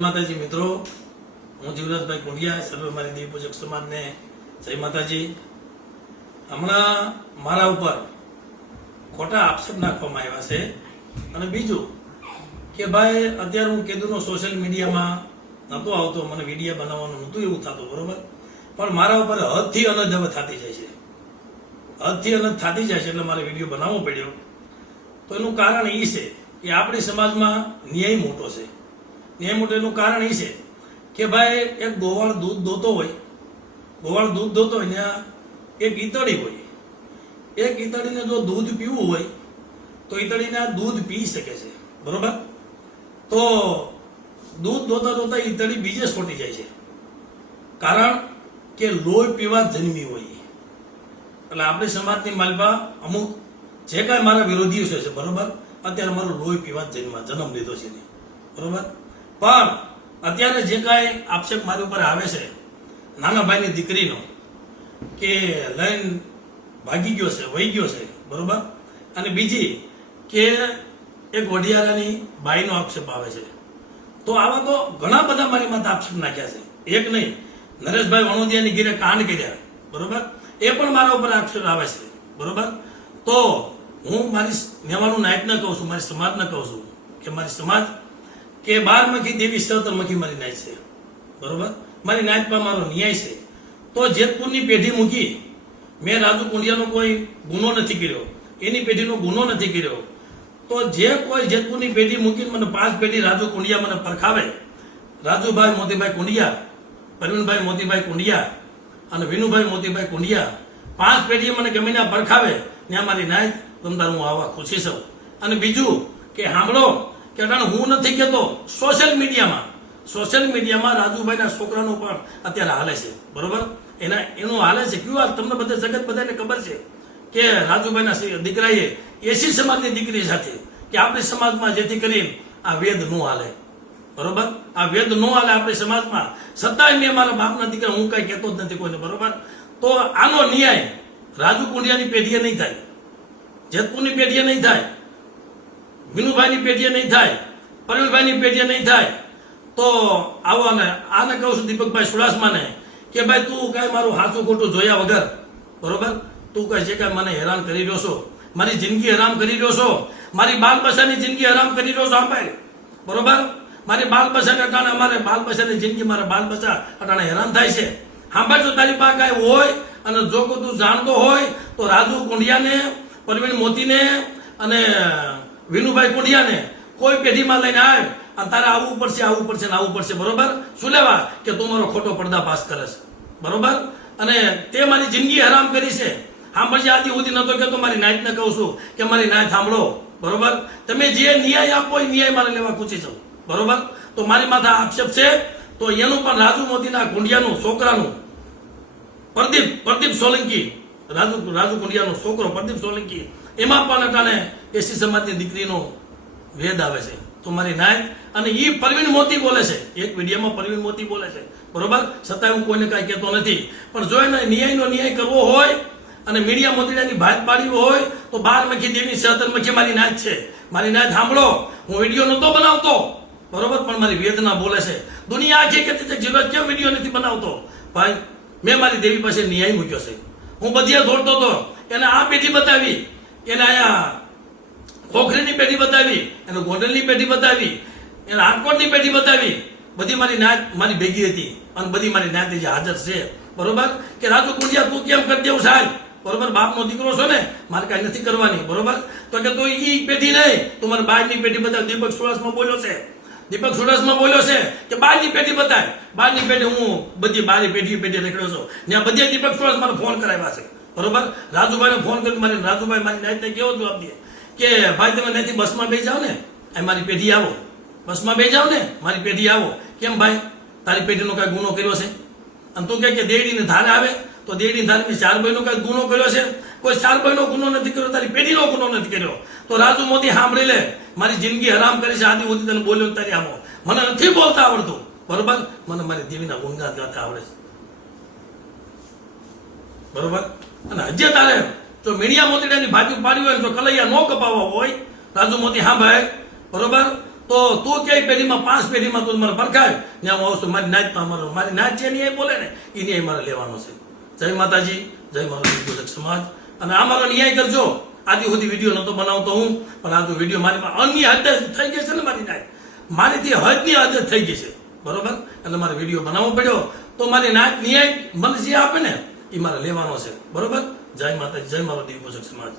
માતાજી મિત્રો, હું જીવરાજભાઈ કુંડિયા, સર્વે મારી દેવી પૂજક સમાજને જય માતાજી. હમણાં મારા ઉપર ખોટા આક્ષેપ નાખવામાં આવ્યા છે. અને બીજું કે ભાઈ, અત્યારે હું કીધું સોશિયલ મીડિયામાં નહોતો આવતો, મને વિડીયો બનાવવાનું નહોતું એવું થતું, બરોબર. પણ મારા ઉપર હદથી અનજ હવે થતી જાય છે, હદથી અનજ થતી જાય છે, એટલે મારે વિડીયો બનાવવો પડ્યો. તો એનું કારણ એ છે કે આપણી સમાજમાં ન્યાય મોટો છે. ન્યાય મોટો એનું કારણ એ છે કે ભાઈ, એક ગોવાળ દૂધ દોતો હોય, ત્યાં એક ઈતળી હોય. એક ઈતળીને જો દૂધ પીવું હોય તો ઈતળીને આ દૂધ પી શકે છે, બરોબર. તો દૂધ દોતા દોતા ઈતળી બીજે છોટી જાય છે, કારણ કે લોહી પીવા જન્મી હોય. એટલે આપણી સમાજની માલપા અમુક જે કાંઈ મારા વિરોધીઓ છે, બરોબર, અત્યારે મારું લોહી પીવા જન્મ લીધો છે, બરોબર. પણ અત્યારે જે કાંઈ આક્ષેપ મારી ઉપર આવે છે નાના ભાઈની દીકરીનો, કે લઈને ભાગી ગયો છે, વહી ગયો છે, બરોબર. અને બીજી કે એક વઢિયારાની બાઈનો આક્ષેપ આવે છે. તો આવા તો ઘણા બધા મારી માથે આક્ષેપ નાખ્યા છે, એક નહીં. નરેશભાઈ વણોદિયાની ઘીરે કાંડ કર્યા, બરોબર, એ પણ મારા ઉપર આક્ષેપ આવે છે, બરોબર. તો હું મારી નેવાનું નાયકને કહું છું, મારી સમાજને કહું છું કે મારી સમાજ કે 12 દેવી 17 મારી નાય છે, બરોબર. મારી નાય પર મારો ન્યાય છે. તો જેતપુરની પેઢી મૂકી, મેં રાજુ કુંડિયાનો કોઈ ગુનો નથી કર્યો, એની પેઢીનો ગુનો નથી કર્યો. તો જે કોઈ જેતપુરની પેઢી મૂકીને મને 5 પેઢી રાજુ કુંડિયા મને પરખાવે, રાજુભાઈ મોતીભાઈ કુંડિયા, પરવીનભાઈ મોતીભાઈ કુંડિયા અને વિનુભાઈ મોતીભાઈ કુંડિયા, 5 પેઢી મને ગમે ના પરખાવે, ત્યાં મારી નાય તમતાર હું આવા ખુશી છું. અને બીજું કે સાંભળો, કે હું નથી કહેતો, સોશિયલ મીડિયામાં રાજુભાઈના છોકરાનું પણ અત્યારે હાલે છે, બરોબર. એનું હાલે છે ક્યું? તમને બધા જગત બધાને ખબર છે કે રાજુભાઈના દીકરાએ એસી સમાજની દીકરી સાથે, કે આપણી સમાજમાં જેથી કરીને આ વેદ ન હાલે, બરોબર. આ વેદ ન હાલે આપણી સમાજમાં, છતાંય મેં મારા બાપના દીકરા હું કઈ કહેતો જ નથી કોઈને, બરોબર. તો આનો ન્યાય રાજુ કુંડિયાની પેઢીએ નહીં થાય, જેતપુરની પેઢીએ નહીં થાય, વિનુભાઈની પેઢીએ નહીં થાય, પરવીનભાઈની પેઢીએ નહીં થાય. તો આને કહું છું દીપકભાઈ સુડાસમાને કે ભાઈ, તું કાંઈ મારું હાચું ખોટું જોયા વગર, બરોબર, તું કાંઈ જે કાંઈ મને હેરાન કરી રહ્યો છો, મારી જિંદગી હરામ કરી રહ્યો છો, મારી બાલ બચ્ચાની જિંદગી હરામ કરી રહ્યો છો, સાંભળ, બરોબર. મારી બાલ બચ્ચાને અટાણે, અમારે બાલ બચ્ચાની જિંદગી, મારા બાલ બચ્ચા અટાણે હેરાન થાય છે. સાંભળ, જો તારી પાસે કાંઈ હોય અને જો કોઈ તું જાણતો હોય તો રાજુ કુંડિયાને, પરવીન મોતીને અને વિનુભાઈ કુંડિયાને કોઈ પેઢીમાં લઈને આવે અને તારે આવવું પડશે ને આવવું પડશે, બરોબર. શું લેવા કે તું મારો ખોટો પર્દાફાશ કરે છે, બરોબર. અને તે મારી જિંદગી હરામ કરી છે. સાંભળજે, આદિ સુધી નતો કહેતો, મારી નાયતને કહું છું કે મારી નાયત સાંભળો, બરોબર. તમે જે ન્યાય આપો એ ન્યાય મારે લેવા પૂછી જાઉં, બરોબર. તો મારી માથે આક્ષેપ છે, તો એનું પણ રાજુ મોતીના કુંડિયાનું છોકરાનું પ્રદીપ સોલંકી, રાજુ કુંડિયાનો છોકરો પ્રદીપ સોલંકી, એમાં પણ અટાણે એસી સમાજની દીકરીનો વેદ આવે છે. તો મારી નાયક, અને એ પરવીન મોતી બોલે છે, એક વિડીયોમાં પરવીન મોતી બોલે છે, બરોબર. છતાંય હું કોઈને કાંઈ કહેતો નથી. પણ જો એને ન્યાય કરવો હોય અને મીડિયા મોતીડાની ભાત પાડવી હોય તો 12 દેવી 17 મારી નાયક છે. મારી નાયક સાંભળો, હું વિડીયો નહોતો બનાવતો, બરોબર, પણ મારી વેદના બોલે છે. દુનિયા આખી કહેતી છે જીવરાજ કેમ વિડીયો નથી બનાવતો? ભાઈ, મેં મારી દેવી પાસે ન્યાય મૂક્યો છે. હું બધે દોડતો હતો, એને આ પેઢી બતાવી, એને અહીંયા ખોખરીની પેઢી બતાવી, એને ગોંડલની પેઢી બતાવી, એને આટકોટની પેઢી બતાવી. બધી મારી નાયત મારી ભેગી હતી અને બધી મારી નાયત જે હાજર છે, બરોબર. કે રાજુ કુંડિયા તું કેમ કરી દેવું સાહેબ, બરોબર, બાપનો દીકરો છો ને, મારે કાંઈ નથી કરવાની, બરોબર. તો કે તું એ પેઢી નહીં, તું મને બહારની પેઢી બતાવ. દીપક સુડાસમાં બોલ્યો છે કે બહારની પેઢી બતાય. બહારની પેઢી હું બધી બારી પેઢી રેખડ્યો છું, ત્યાં બધે દીપક સુડાસ મારે ફોન કરાવ્યા છે, બરોબર. રાજુભાઈને ફોન કરી મારી રાજુભાઈ મારી નાયતને કેવો જવાબ દે કે ભાઈ, તમે નથી બસમાં બેસી જાઓ ને, મારી પેઢી આવો, બસમાં બેસી જાઓ ને, મારી પેઢી આવો. કેમ ભાઈ, તારી પેઢીનો કાંઈ ગુનો કર્યો છે? અને તું કે દેડીને ધારે આવે તો દેડીને ધારે મેં 4 ભાઈનો કાંઈ ગુનો કર્યો છે? કોઈ 4 ભાઈનો ગુનો નથી કર્યો, તારી પેઢીનો ગુનો નથી કર્યો. તો રાજુ મોદી સાંભળી લે, મારી જિંદગી હરામ કરી છે, આદિ સુધી તને બોલ્યો તારી આમો, મને નથી બોલતા આવડતું, બરોબર. મને મારી દેવીના ગુણગાન ગાતા આવડે છે, બરોબર. અને હજી તારે જો મીડિયા મોતીડાની ભાજી પાડી હોય, જો કલૈયા ન કપાવવા હોય, રાજુ મોતી સાંભળ, બરોબર. તો તું કઈ પેઢીમાં 5 પેઢીમાં તું મારે પરખાય ને હું આવશું મારી નાચમાં મારી નાચ છે ને એ બોલે ને એ ન્યાય મારે લેવાનો છે. જય માતાજી, જય મારો ગુજરાત સમાજ. અને આ મારો ન્યાય કરજો. આજે સુધી વિડીયો નતો બનાવતો હું, પણ આ જો વિડીયો મારી અન્ય હદ થઈ ગઈ છે ને મારી નાચ, મારીથી હદની હદ થઈ ગઈ છે, બરોબર. એટલે મારે વિડીયો બનાવવો પડ્યો તો મારી નાચ ન્યાય મને જે આપે ને એ મારે લેવાનો છે, બરોબર. જય માતાજી, જય મારો દીવ પોષક સમાજ.